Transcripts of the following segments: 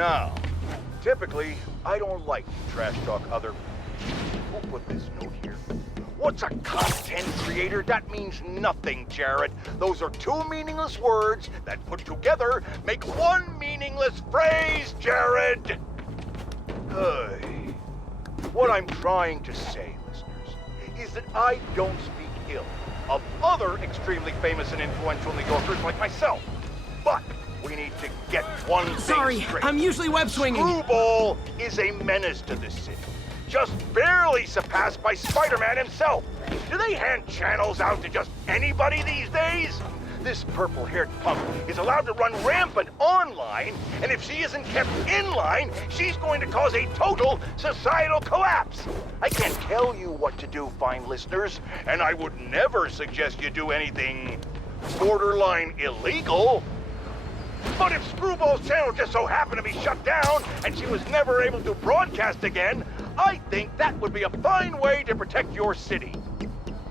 Now, typically, I don't like to trash talk other... Who put this note here? What's a content creator? That means nothing, Jared. Those are two meaningless words that put together make one meaningless phrase, Jared! What I'm trying to say, listeners, is that I don't speak ill of other extremely famous and influential New Yorkers like myself. But we need to get one thing Sorry, straight. I'm usually web swinging. Screwball is a menace to this city. Just barely surpassed by Spider-Man himself. Do they hand channels out to just anybody these days? This purple-haired punk is allowed to run rampant online, and if she isn't kept in line, she's going to cause a total societal collapse. I can't tell you what to do, fine listeners, and I would never suggest you do anything borderline illegal. But if Screwball's channel just so happened to be shut down, and she was never able to broadcast again, I think that would be a fine way to protect your city.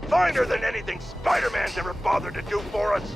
Finer than anything Spider-Man's ever bothered to do for us.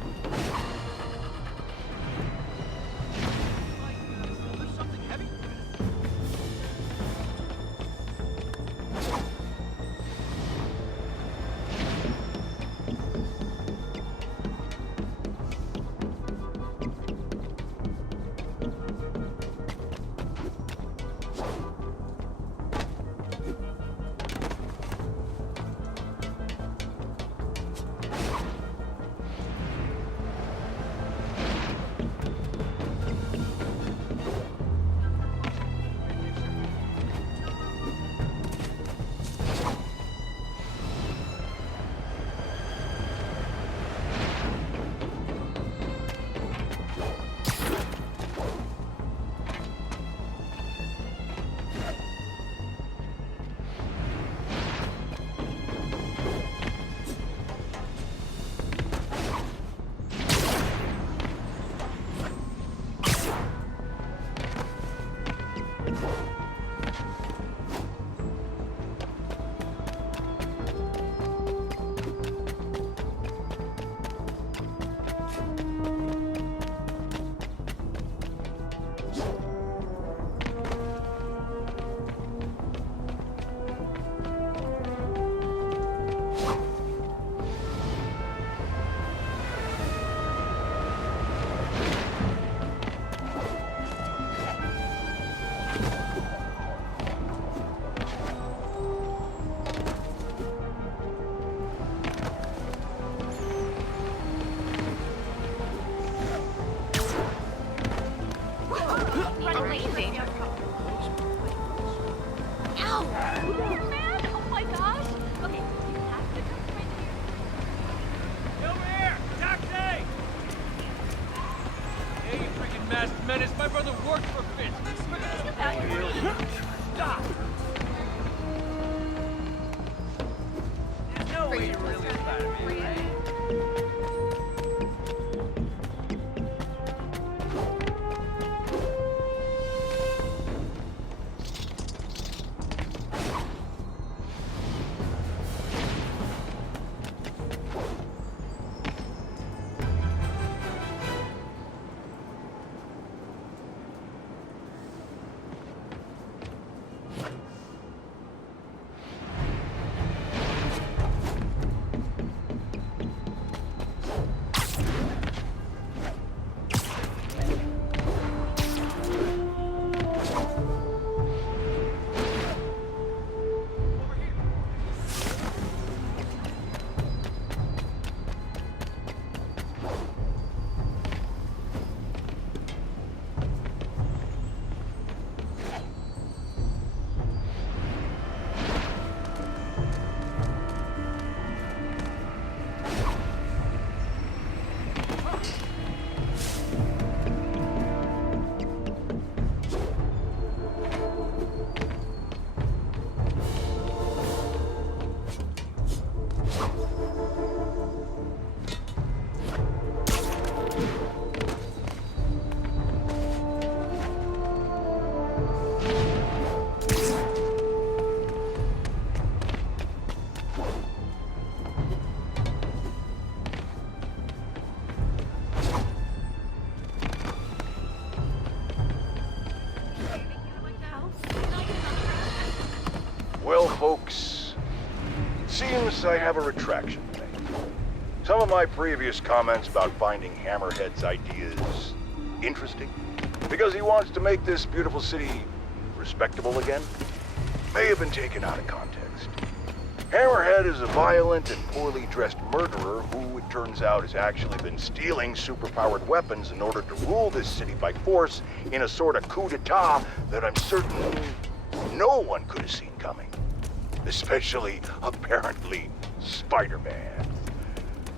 Menace, my brother worked for Fitz. Stop! There's no way you're really Spider-Man, right? guess I have a retraction to make. Some of my previous comments about finding Hammerhead's ideas interesting, because he wants to make this beautiful city respectable again, may have been taken out of context. Hammerhead is a violent and poorly dressed murderer who, it turns out, has actually been stealing superpowered weapons in order to rule this city by force in a sort of coup d'etat that I'm certain no one could have seen coming. Especially, apparently, Spider-Man.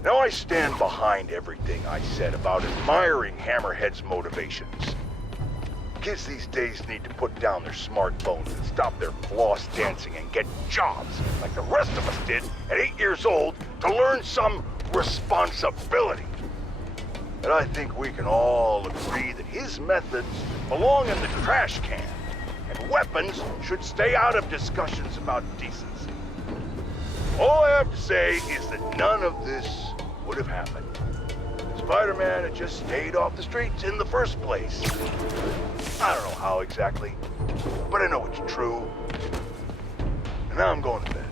Now I stand behind everything I said about admiring Hammerhead's motivations. Kids these days need to put down their smartphones and stop their floss dancing and get jobs like the rest of us did at 8 years old to learn some responsibility. And I think we can all agree that his methods belong in the trash can, and weapons should stay out of discussions about decency. All I have to say is that none of this would have happened. Spider-Man had just stayed off the streets in the first place. I don't know how exactly, but I know it's true. And now I'm going to bed.